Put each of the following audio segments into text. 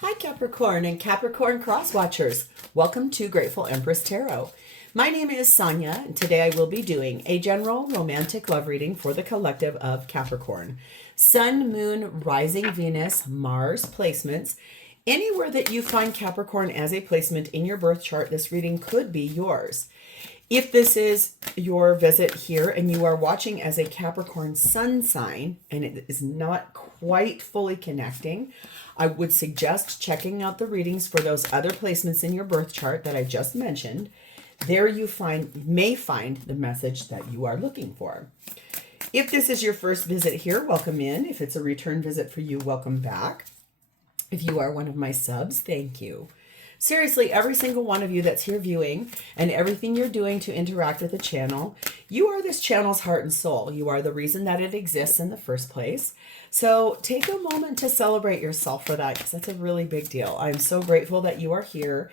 Hi Capricorn and Capricorn Cross Watchers. Welcome to Grateful Empress Tarot. My name is Sonia and today I will be doing a general romantic love reading for the collective of Capricorn. Sun, Moon, Rising Venus, Mars placements. Anywhere that you find Capricorn as a placement in your birth chart, this reading could be yours. If this is your visit here and you are watching as a Capricorn sun sign and it is not quite fully connecting, I would suggest checking out the readings for those other placements in your birth chart that I just mentioned. There you may find the message that you are looking for. If this is your first visit here, welcome in. If it's a return visit for you, welcome back. If you are one of my subs, thank you. Seriously, every single one of you that's here viewing and everything you're doing to interact with the channel, you are this channel's heart and soul. You are the reason that it exists in the first place. So take a moment to celebrate yourself for that because that's a really big deal. I'm so grateful that you are here.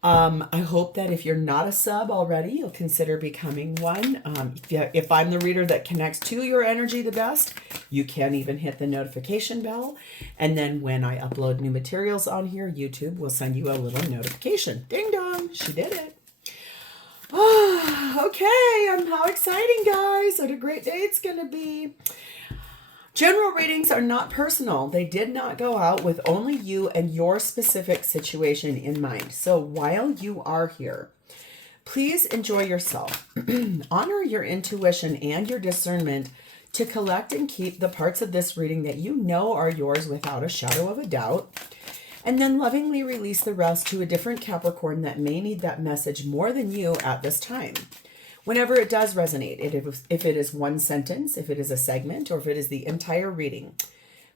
I hope that if you're not a sub already, you'll consider becoming one. If I'm the reader that connects to your energy the best, you can even hit the notification bell. And then when I upload new materials on here, YouTube will send you a little notification. Ding dong, she did it. Oh, okay, how exciting, guys. What a great day it's going to be. General readings are not personal. They did not go out with only you and your specific situation in mind. So while you are here, please enjoy yourself. Honor your intuition and your discernment to collect and keep the parts of this reading that you know are yours without a shadow of a doubt. And then lovingly release the rest to a different Capricorn that may need that message more than you at this time. Whenever it does resonate, if it is one sentence, if it is a segment, or if it is the entire reading,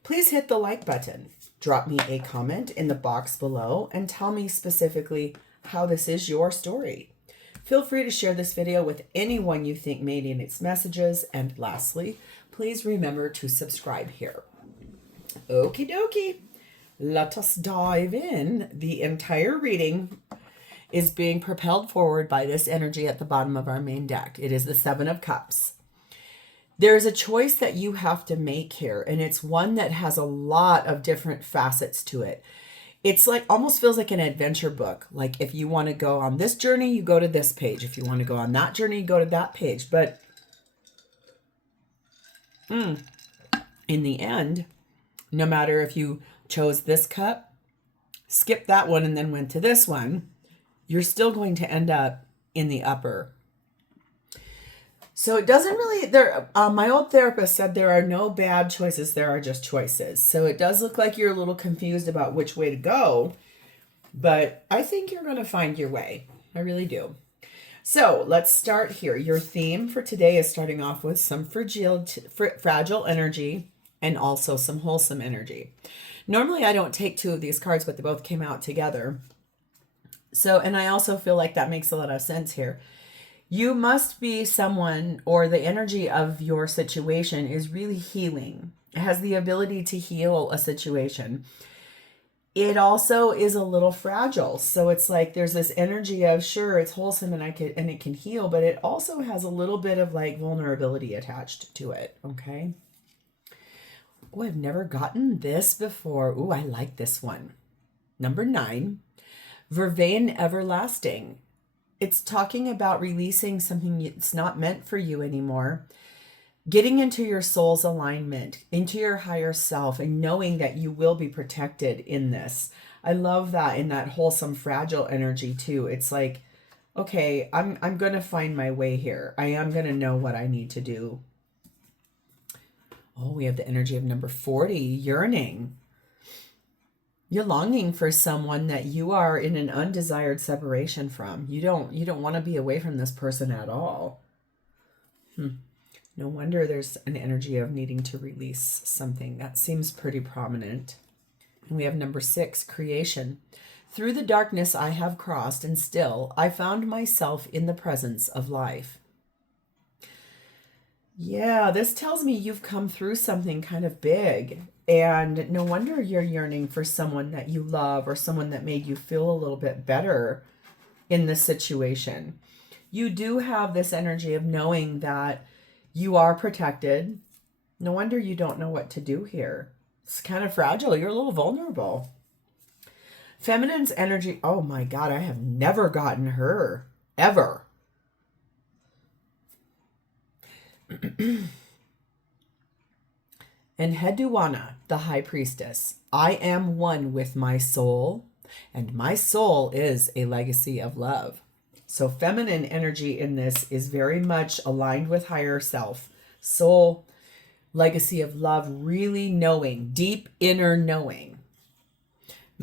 please hit the like button. Drop me a comment in the box below and tell me specifically how this is your story. Feel free to share this video with anyone you think may need its messages. And lastly, please remember to subscribe here. Okie dokie. Let us dive in. The entire reading is being propelled forward by this energy at the bottom of our main deck. It is the Seven of Cups. There's a choice that you have to make here, and it's one that has a lot of different facets to it. It's like, almost feels like an adventure book. Like if you want to go on this journey, you go to this page. If you want to go on that journey, you go to that page. But in the end, no matter if you chose this cup, skipped that one, and then went to this one, you're still going to end up in the upper. So it doesn't really, my old therapist said there are no bad choices, there are just choices. So it does look like you're a little confused about which way to go, but I think you're going to find your way. I really do. So let's start here. Your theme for today is starting off with some fragile energy and also some wholesome energy. Normally I don't take two of these cards, but they both came out together. So, and I also feel like that makes a lot of sense here. You must be someone, or the energy of your situation is really healing. It has the ability to heal a situation. It also is a little fragile. So it's like there's this energy of, sure, it's wholesome and it can heal, but it also has a little bit of like vulnerability attached to it. Okay. Oh, I've never gotten this before. Oh, I like this one. Number 9. Vervain everlasting. It's talking about releasing something that's not meant for you anymore, getting into your soul's alignment, into your higher self, and knowing that you will be protected in this. I love that in that wholesome, fragile energy too. It's like, okay, I'm going to find my way here. I am going to know what I need to do. Oh, we have the energy of number 40, yearning. You're longing for someone that you are in an undesired separation from. You don't want to be away from this person at all. No wonder there's an energy of needing to release something. That seems pretty prominent. And we have number 6, creation. Through the darkness I have crossed, and still I found myself in the presence of life. Yeah, this tells me you've come through something kind of big. And no wonder you're yearning for someone that you love or someone that made you feel a little bit better in this situation. You do have this energy of knowing that you are protected. No wonder you don't know what to do here. It's kind of fragile. You're a little vulnerable. Feminine's energy. Oh my God, I have never gotten her. Ever. And Heduana, the high priestess. I am one with my soul, and my soul is a legacy of love. So feminine energy in this is very much aligned with higher self. Soul, legacy of love, really knowing, deep inner knowing.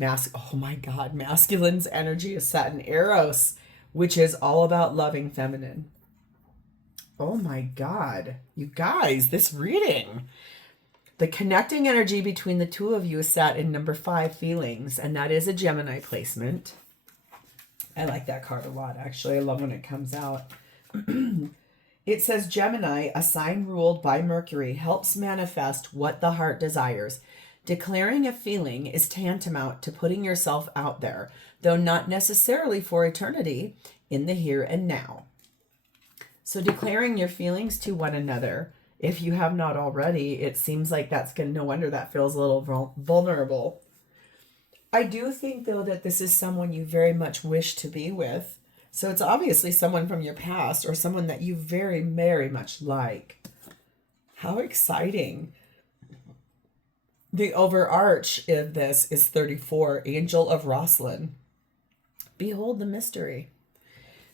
Oh my God, masculine's energy is set in Eros, which is all about loving feminine. Oh my God, you guys, this reading. The connecting energy between the two of you is set in number 5, feelings, and that is a Gemini placement. I like that card a lot, actually. I love when it comes out. It says Gemini, a sign ruled by Mercury, helps manifest what the heart desires. Declaring a feeling is tantamount to putting yourself out there, though not necessarily for eternity, in the here and now. So declaring your feelings to one another, if you have not already, it seems like that's going to, no wonder that feels a little vulnerable. I do think, though, that this is someone you very much wish to be with. So it's obviously someone from your past or someone that you very, very much like. How exciting. The overarch of this is 34, Angel of Rosalind. Behold the mystery.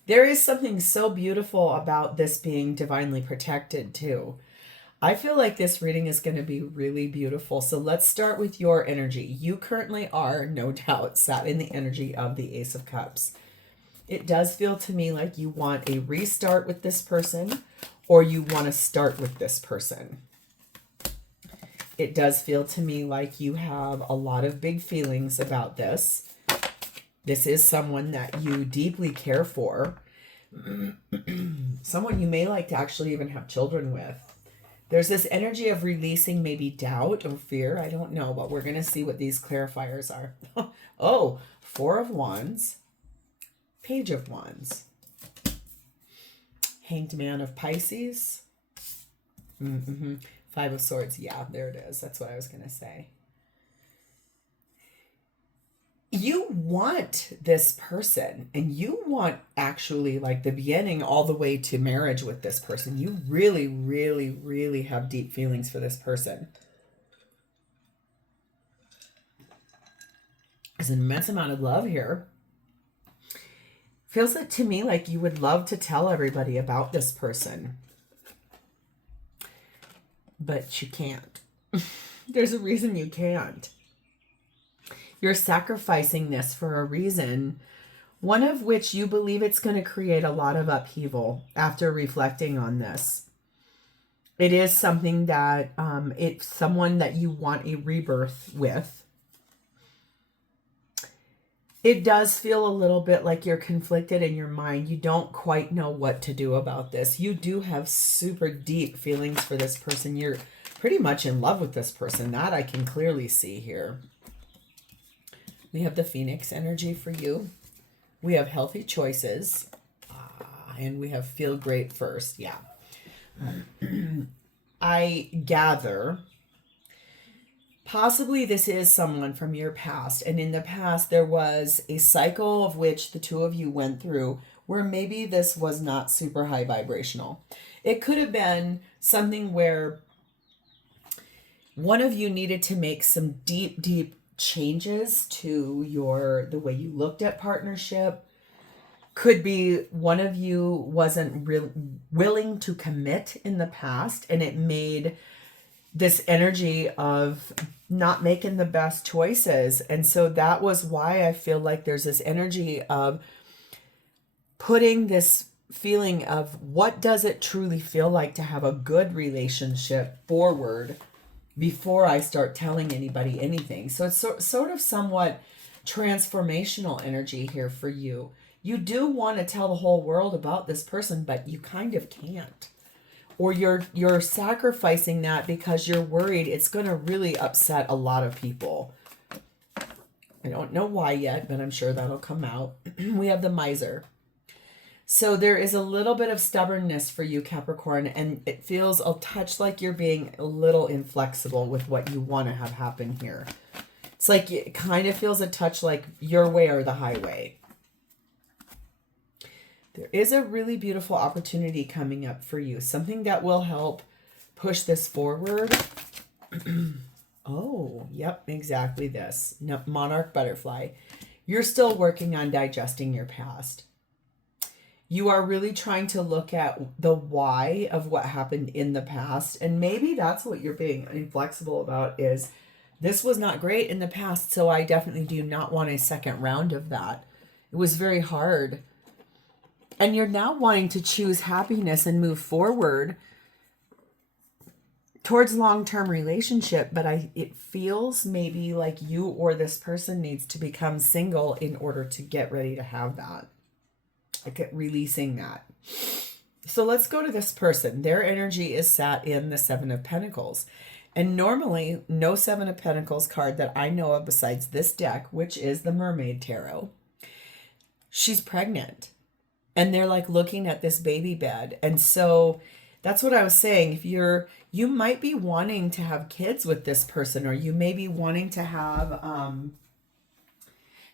There is something so beautiful about this being divinely protected, too. I feel like this reading is going to be really beautiful. So let's start with your energy. You currently are, no doubt, sat in the energy of the Ace of Cups. It does feel to me like you want a restart with this person, or you want to start with this person. It does feel to me like you have a lot of big feelings about this. This is someone that you deeply care for. Someone you may like to actually even have children with. There's this energy of releasing maybe doubt or fear. I don't know, but we're going to see what these clarifiers are. Oh, 4 of Wands. Page of Wands. Hanged Man of Pisces. 5 of Swords. Yeah, there it is. That's what I was going to say. You want this person, and you want actually like the beginning all the way to marriage with this person. You really, really, really have deep feelings for this person. There's an immense amount of love here. Feels like to me like you would love to tell everybody about this person. But you can't. There's a reason you can't. You're sacrificing this for a reason, one of which you believe it's going to create a lot of upheaval after reflecting on this. It is something that it's someone that you want a rebirth with. It does feel a little bit like you're conflicted in your mind. You don't quite know what to do about this. You do have super deep feelings for this person. You're pretty much in love with this person. That I can clearly see here. We have the Phoenix energy for you. We have healthy choices. And we have feel great first. Yeah. I gather possibly this is someone from your past. And in the past, there was a cycle of which the two of you went through where maybe this was not super high vibrational. It could have been something where one of you needed to make some deep, deep changes to the way you looked at partnership. Could be one of you wasn't willing to commit in the past, and it made this energy of not making the best choices. And so that was why I feel like there's this energy of putting this feeling of what does it truly feel like to have a good relationship forward before I start telling anybody anything. So it's sort of somewhat transformational energy here for you. You do want to tell the whole world about this person, but you kind of can't. Or you're sacrificing that because you're worried it's going to really upset a lot of people. I don't know why yet, but I'm sure that'll come out. We have the Miser. So there is a little bit of stubbornness for you, Capricorn, and it feels a touch like you're being a little inflexible with what you want to have happen here. It's like it kind of feels a touch like your way or the highway. There is a really beautiful opportunity coming up for you. Something that will help push this forward. Oh, yep, exactly this. No, monarch butterfly. You're still working on digesting your past. You are really trying to look at the why of what happened in the past. And maybe that's what you're being inflexible about is this was not great in the past, so I definitely do not want a second round of that. It was very hard. And you're now wanting to choose happiness and move forward towards long-term relationship, but it feels maybe like you or this person needs to become single in order to get ready to have that. Like releasing that. So let's go to this person. Their energy is sat in the Seven of Pentacles. And normally, no Seven of Pentacles card that I know of besides this deck, which is the Mermaid Tarot. She's pregnant. And they're like looking at this baby bed. And so that's what I was saying. If you might be wanting to have kids with this person, or you may be wanting to have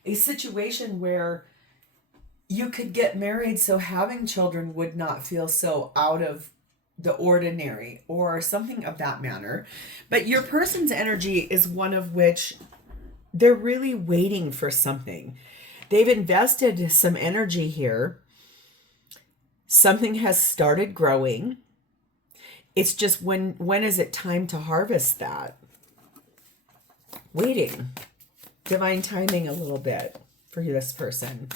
a situation where you could get married so having children would not feel so out of the ordinary or something of that manner. But your person's energy is one of which they're really waiting for something. They've invested some energy here. Something has started growing. It's just when is it time to harvest that? Waiting. Divine timing a little bit for this person.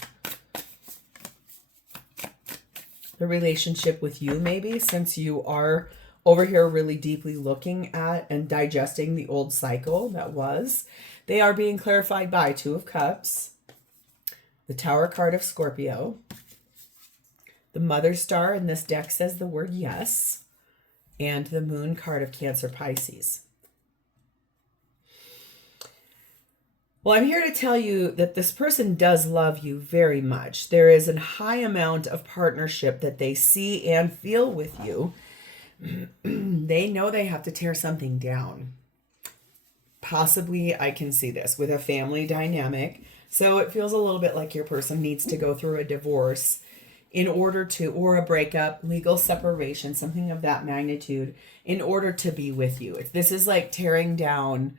The relationship with you, maybe, since you are over here really deeply looking at and digesting the old cycle that was. They are being clarified by Two of Cups, the Tower card of Scorpio. The Mother Star in this deck says the word yes. And the Moon card of Cancer Pisces. Well, I'm here to tell you that this person does love you very much. There is a high amount of partnership that they see and feel with you. They know they have to tear something down. Possibly, I can see this with a family dynamic. So it feels a little bit like your person needs to go through a divorce in order to, or a breakup, legal separation, something of that magnitude, in order to be with you. This is like tearing down,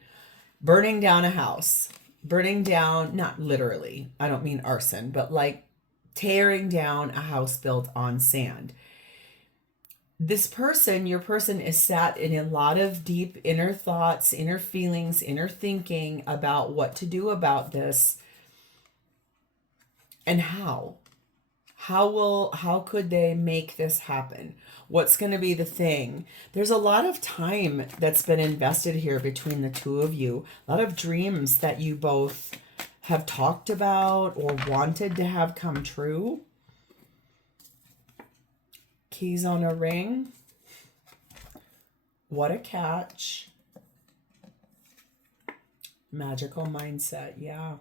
burning down a house. Burning down, not literally, I don't mean arson, but like tearing down a house built on sand. This person, your person, is sat in a lot of deep inner thoughts, inner feelings, inner thinking about what to do about this and how. How could they make this happen? What's going to be the thing? There's a lot of time that's been invested here between the two of you. A lot of dreams that you both have talked about or wanted to have come true. Keys on a ring. What a catch. Magical mindset, yeah.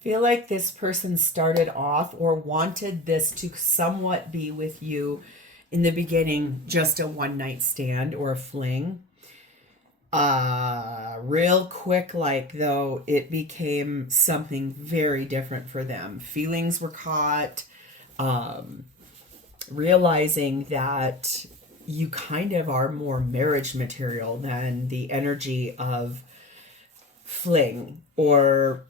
Feel like this person started off or wanted this to somewhat be with you in the beginning, just a one-night stand or a fling. Real quick, like, though, it became something very different for them. Feelings were caught, realizing that you kind of are more marriage material than the energy of fling or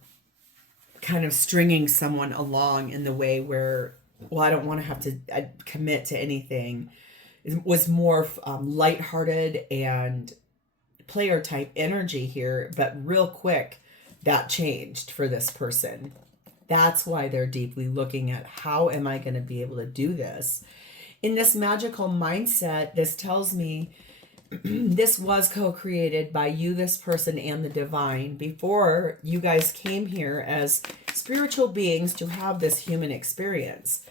kind of stringing someone along in the way where, well, I don't want to have to commit to anything. It was more lighthearted and player type energy here, but real quick that changed for this person. That's why they're deeply looking at, how am I going to be able to do this? In this magical mindset, this tells me this was co-created by you, this person, and the divine before you guys came here as spiritual beings to have this human experience.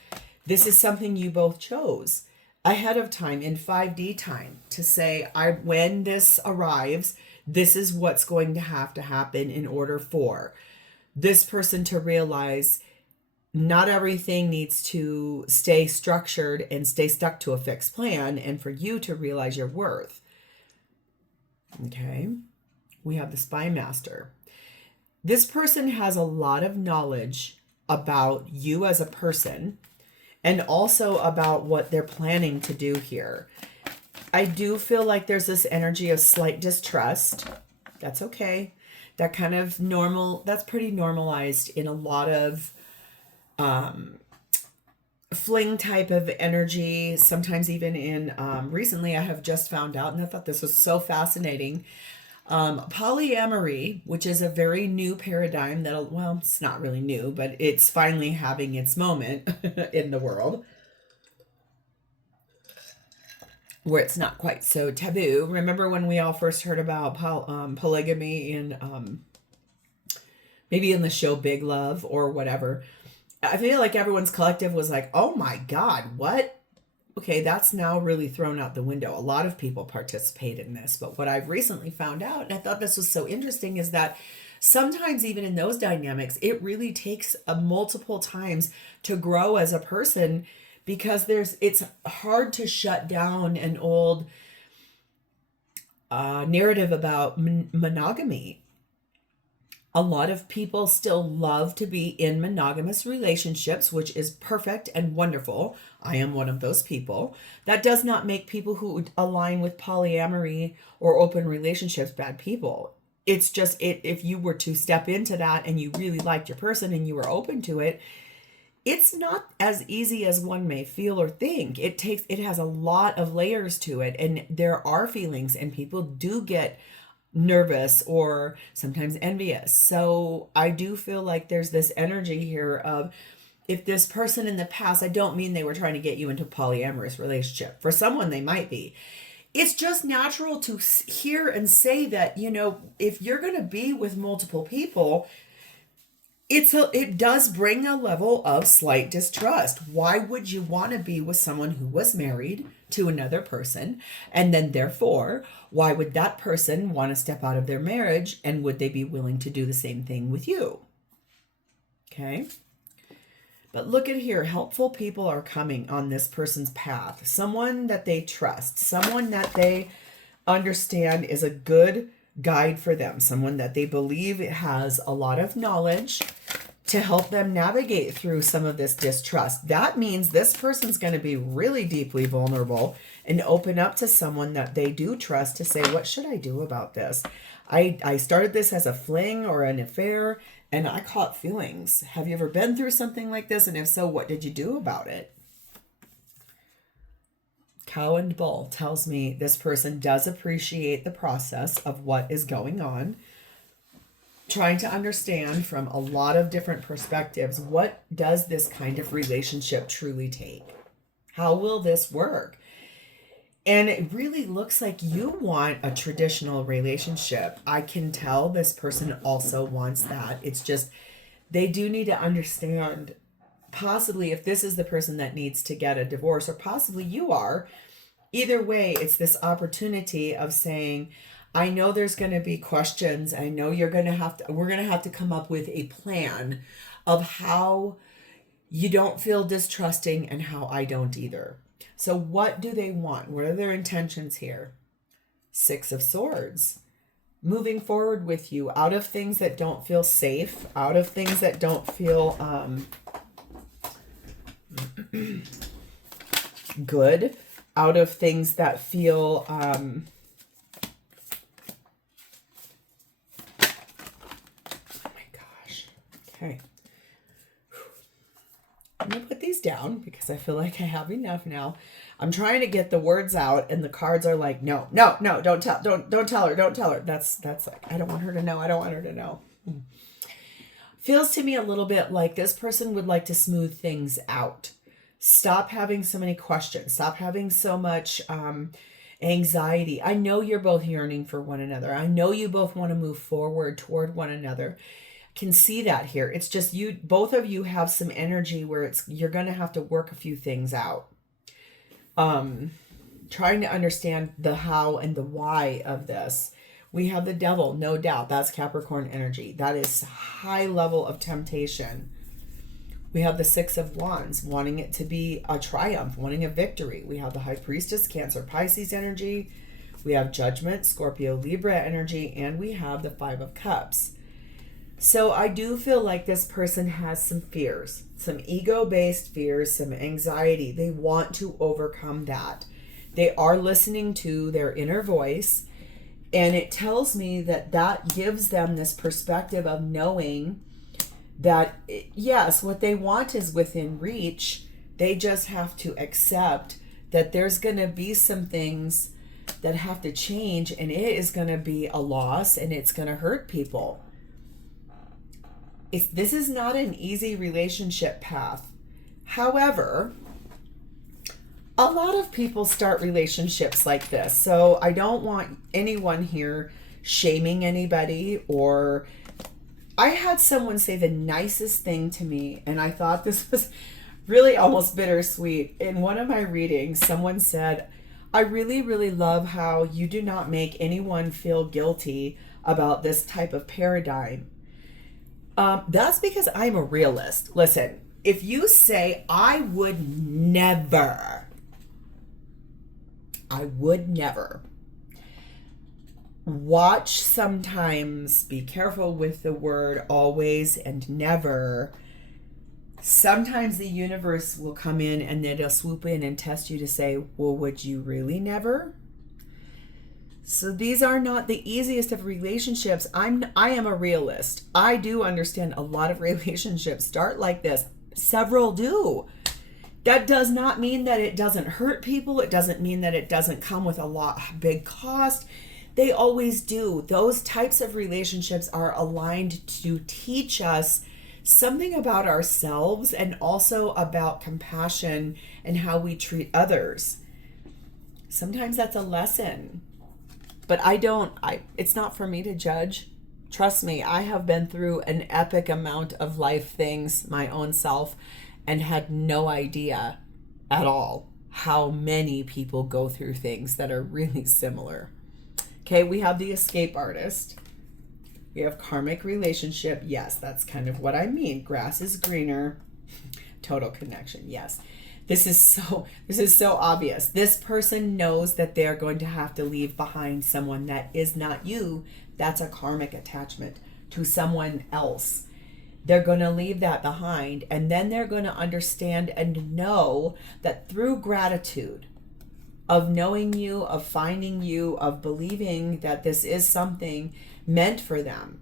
This is something you both chose ahead of time in 5D time to say, when this arrives, this is what's going to happen in order for this person to realize not everything needs to stay structured and stay stuck to a fixed plan, and for you to realize your worth. Okay, we have the Spy Master. This person has a lot of knowledge about you as a person and also about what they're planning to do here. I do feel like there's this energy of slight distrust. That's okay. That kind of that's pretty normalized in a lot of fling type of energy. Sometimes even in, recently I have just found out, and I thought this was so fascinating, polyamory, which is a very new paradigm that, well, it's not really new, but it's finally having its moment in the world, where it's not quite so taboo. Remember when we all first heard about polygamy in maybe in the show Big Love or whatever? I feel like everyone's collective was like, oh my God, what? Okay, that's now really thrown out the window. A lot of people participate in this, but what I've recently found out, and I thought this was so interesting, is that sometimes even in those dynamics, it really takes multiple times to grow as a person, because it's hard to shut down an old narrative about monogamy. A lot of people still love to be in monogamous relationships, which is perfect and wonderful. I am one of those people. That does not make people who align with polyamory or open relationships bad people. It's just, if you were to step into that and you really liked your person and you were open to it, it's not as easy as one may feel or think. It has a lot of layers to it, and there are feelings, and people do get nervous or sometimes envious. So I do feel like there's this energy here of, if this person in the past, I don't mean they were trying to get you into a polyamorous relationship. For someone, they might be. It's just natural to hear and say that, if you're going to be with multiple people, it does bring a level of slight distrust. Why would you want to be with someone who was married to another person? And then therefore, why would that person want to step out of their marriage? And would they be willing to do the same thing with you? Okay. But look at here. Helpful people are coming on this person's path. Someone that they trust. Someone that they understand is a good guide for them, someone that they believe has a lot of knowledge to help them navigate through some of this distrust. That means this person's going to be really deeply vulnerable and open up to someone that they do trust to say, what should I do about this? I started this as a fling or an affair, and I caught feelings. Have you ever been through something like this? And if so, what did you do about it? Cow and Bull tells me this person does appreciate the process of what is going on, trying to understand from a lot of different perspectives, what does this kind of relationship truly take? How will this work? And it really looks like you want a traditional relationship. I can tell this person also wants that. It's just, they do need to understand, possibly if this is the person that needs to get a divorce, or possibly you are. Either way, it's this opportunity of saying, I know there's going to be questions. I know we're going to have to come up with a plan of how you don't feel distrusting and how I don't either. So what do they want? What are their intentions here? 6 of Swords. Moving forward with you out of things that don't feel safe, out of things that don't feel good, out of things that feel oh my gosh. Okay. I'm gonna put these down because I feel like I have enough now. I'm trying to get the words out, and the cards are like, no, don't tell her. That's like, I don't want her to know. Feels to me a little bit like this person would like to smooth things out. Stop having so many questions. Stop having so much anxiety. I know you're both yearning for one another. I know you both want to move forward toward one another. I can see that here. It's just both of you have some energy where you're going to have to work a few things out. Trying to understand the how and the why of this. We have the Devil, no doubt. That's Capricorn energy. That is high level of temptation. We have the Six of Wands, wanting it to be a triumph, wanting a victory. We have the High Priestess, Cancer, Pisces energy. We have Judgment, Scorpio, Libra energy. And we have the Five of Cups. So I do feel like this person has some fears, some ego-based fears, some anxiety. They want to overcome that. They are listening to their inner voice. And it tells me that that gives them this perspective of knowing that, yes, what they want is within reach. They just have to accept that there's going to be some things that have to change, and it is going to be a loss, and it's going to hurt people. This is not an easy relationship path. However, a lot of people start relationships like this. So I don't want anyone here shaming anybody. Or I had someone say the nicest thing to me, and I thought this was really almost bittersweet. In one of my readings, someone said, I really, really love how you do not make anyone feel guilty about this type of paradigm. That's because I'm a realist. Listen, if you say, I would never, watch sometimes, be careful with the word always and never. Sometimes the universe will come in and it'll swoop in and test you to say, well, would you really never? So these are not the easiest of relationships. I am a realist. I do understand a lot of relationships start like this. Several do. That does not mean that it doesn't hurt people. It doesn't mean that it doesn't come with a big cost. They always do. Those types of relationships are aligned to teach us something about ourselves and also about compassion and how we treat others. Sometimes that's a lesson. But it's not for me to judge. Trust me, I have been through an epic amount of life things my own self and had no idea at all how many people go through things that are really similar. Okay, we have the escape artist. We have karmic relationship. Yes, that's kind of what I mean. Grass is greener. Total connection. Yes. This is so obvious. This person knows that they're going to have to leave behind someone that is not you. That's a karmic attachment to someone else. They're going to leave that behind, and then they're going to understand and know that through gratitude of knowing you, of finding you, of believing that this is something meant for them.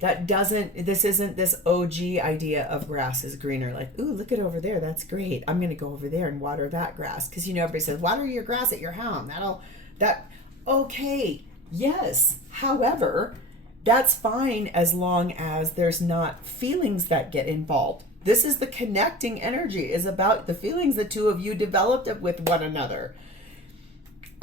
This isn't this OG idea of grass is greener. Like, ooh, look at over there. That's great. I'm going to go over there and water that grass. Because, everybody says, water your grass at your home. Okay, yes. However, that's fine as long as there's not feelings that get involved. This is the connecting energy, is about the feelings the two of you developed with one another.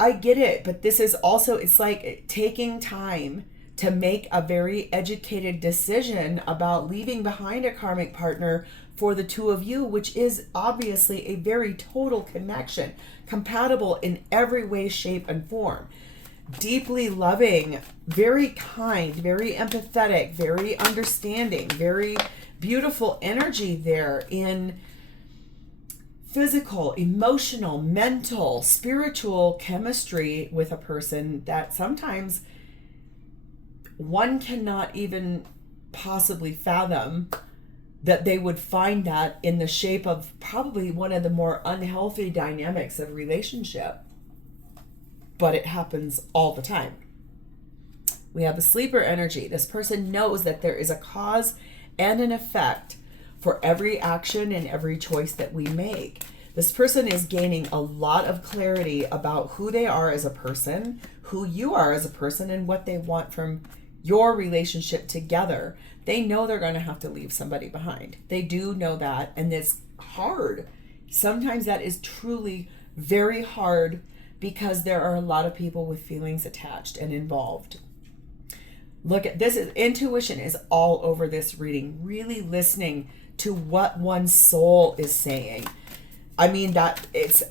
I get it, but this is also, it's like taking time to make a very educated decision about leaving behind a karmic partner for the two of you, which is obviously a very total connection, compatible in every way, shape, and form. Deeply loving, very kind, very empathetic, very understanding, very beautiful energy there in physical, emotional, mental, spiritual chemistry with a person that sometimes one cannot even possibly fathom that they would find that in the shape of probably one of the more unhealthy dynamics of relationship. But it happens all the time. We have the sleeper energy. This person knows that there is a cause and an effect for every action and every choice that we make. This person is gaining a lot of clarity about who they are as a person, who you are as a person, and what they want from your relationship together. They know they're going to have to leave somebody behind. They do know that, and it's hard. Sometimes that is truly very hard because there are a lot of people with feelings attached and involved. Look at this. Intuition is all over this reading, really listening to what one's soul is saying. I mean, that it's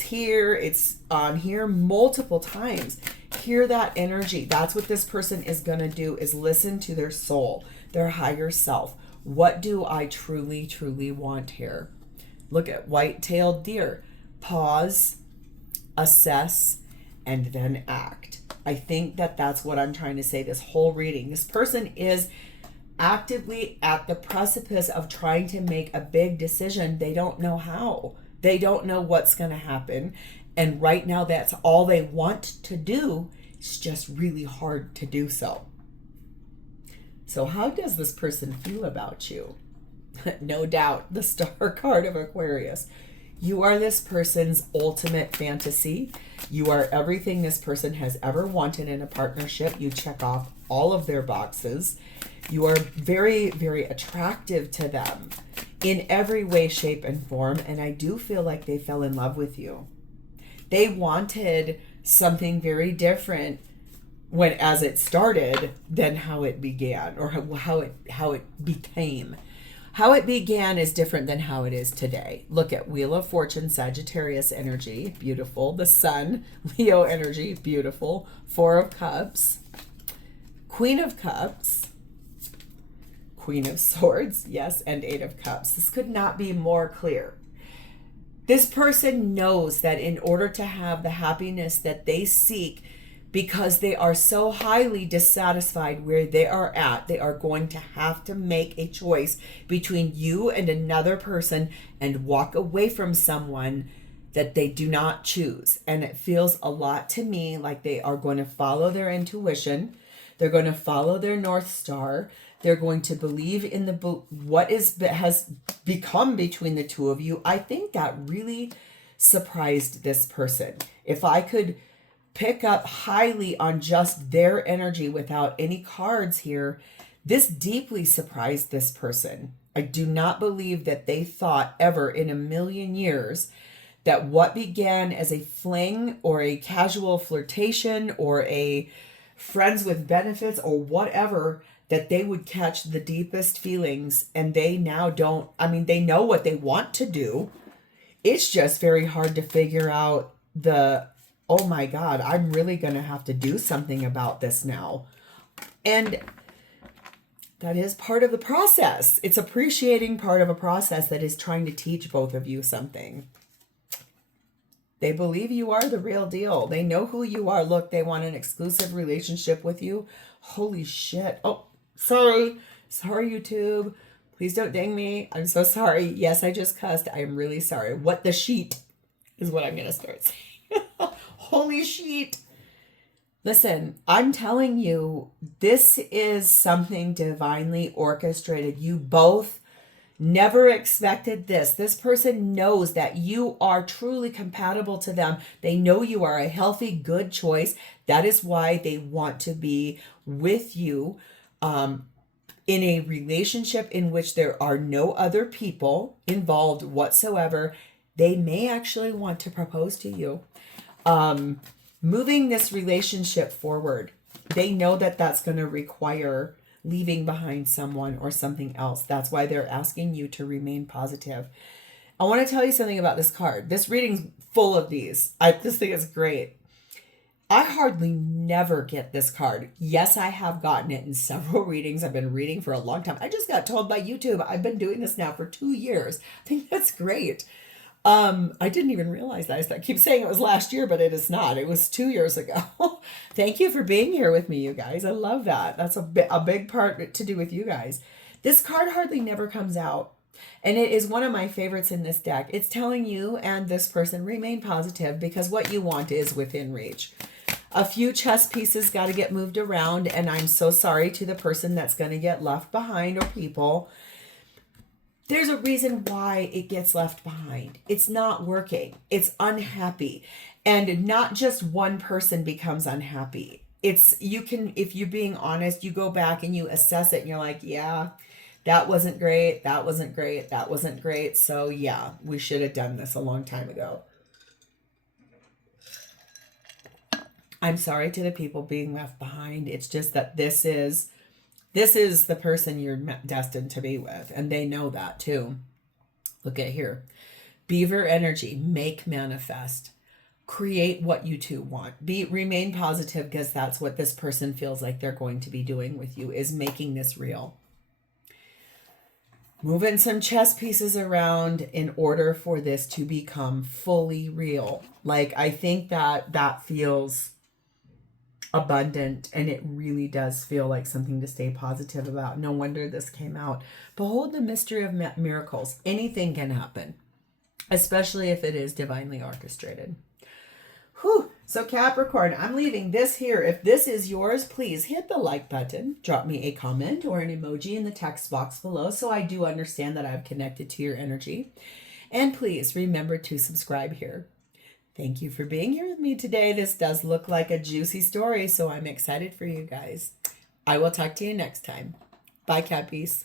here, it's on here multiple times. Hear that energy. That's what this person is going to do, is listen to their soul, their higher self. What do I truly, truly want here? Look at white-tailed deer. Pause, assess, and then act. I think that that's what I'm trying to say this whole reading. This person is actively at the precipice of trying to make a big decision. They don't know how. They don't know what's going to happen. And right now, that's all they want to do. It's just really hard to do so. So how does this person feel about you? No doubt, the Star card of Aquarius. You are this person's ultimate fantasy. You are everything this person has ever wanted in a partnership. You check off all of their boxes. You are very, very attractive to them in every way, shape, and form. And I do feel like they fell in love with you. They wanted something very different as it started than how it began, or how it became. How it began is different than how it is today. Look at Wheel of Fortune, Sagittarius energy, beautiful. The Sun, Leo energy, beautiful. Four of Cups, Queen of Cups, Queen of Swords, yes, and Eight of Cups. This could not be more clear. This person knows that in order to have the happiness that they seek, because they are so highly dissatisfied where they are at, they are going to have to make a choice between you and another person and walk away from someone that they do not choose. And it feels a lot to me like they are going to follow their intuition. They're going to follow their North Star. They're going to believe in what has become between the two of you. I think that really surprised this person. If I could pick up highly on just their energy without any cards here, this deeply surprised this person. I do not believe that they thought ever in a million years that what began as a fling or a casual flirtation or a friends with benefits or whatever, that they would catch the deepest feelings. And they now don't, they know what they want to do. It's just very hard to figure out oh my God, I'm really going to have to do something about this now. And that is part of the process. It's appreciating part of a process that is trying to teach both of you something. They believe you are the real deal. They know who you are. Look, they want an exclusive relationship with you. Holy shit. Oh, sorry. Sorry, YouTube. Please don't ding me. I'm so sorry. Yes, I just cussed. I'm really sorry. What the sheet is what I'm going to start saying. Holy shit. Listen, I'm telling you, this is something divinely orchestrated. You both never expected this. This person knows that you are truly compatible to them. They know you are a healthy, good choice. That is why they want to be with you in a relationship in which there are no other people involved whatsoever. They may actually want to propose to you. Moving this relationship forward. They know that that's going to require leaving behind someone or something else. That's why they're asking you to remain positive. I want to tell you something about this card. This reading's full of these. I just think it's great. I hardly never get this card. Yes, I have gotten it in several readings. I've been reading for a long time. I just got told by YouTube I've been doing this now for 2 years. I think that's great. I didn't even realize that. I keep saying it was last year, but it is not. It was 2 years ago. Thank you for being here with me, you guys. I love that. That's a big part to do with you guys. This card hardly never comes out. And it is one of my favorites in this deck. It's telling you and this person remain positive because what you want is within reach. A few chess pieces got to get moved around, and I'm so sorry to the person that's going to get left behind or people. There's a reason why it gets left behind. It's not working. It's unhappy. And not just one person becomes unhappy. If you're being honest, you go back and you assess it and you're like, yeah, that wasn't great. That wasn't great. That wasn't great. So yeah, we should have done this a long time ago. I'm sorry to the people being left behind. It's just that this is the person you're destined to be with. And they know that too. Look at here. Beaver energy. Make manifest. Create what you two want. Remain positive because that's what this person feels like they're going to be doing with you, is making this real. moving some chess pieces around in order for this to become fully real. Like, I think that feels abundant, and it really does feel like something to stay positive about. No wonder this came out. Behold the mystery of miracles. Anything can happen, especially if it is divinely orchestrated. Whew. So Capricorn, I'm leaving this here. If this is yours, please hit the like button. Drop me a comment or an emoji in the text box below so I do understand that I've connected to your energy. And please remember to subscribe here. Thank you for being here with me today. This does look like a juicy story, so I'm excited for you guys. I will talk to you next time. Bye, Cappies.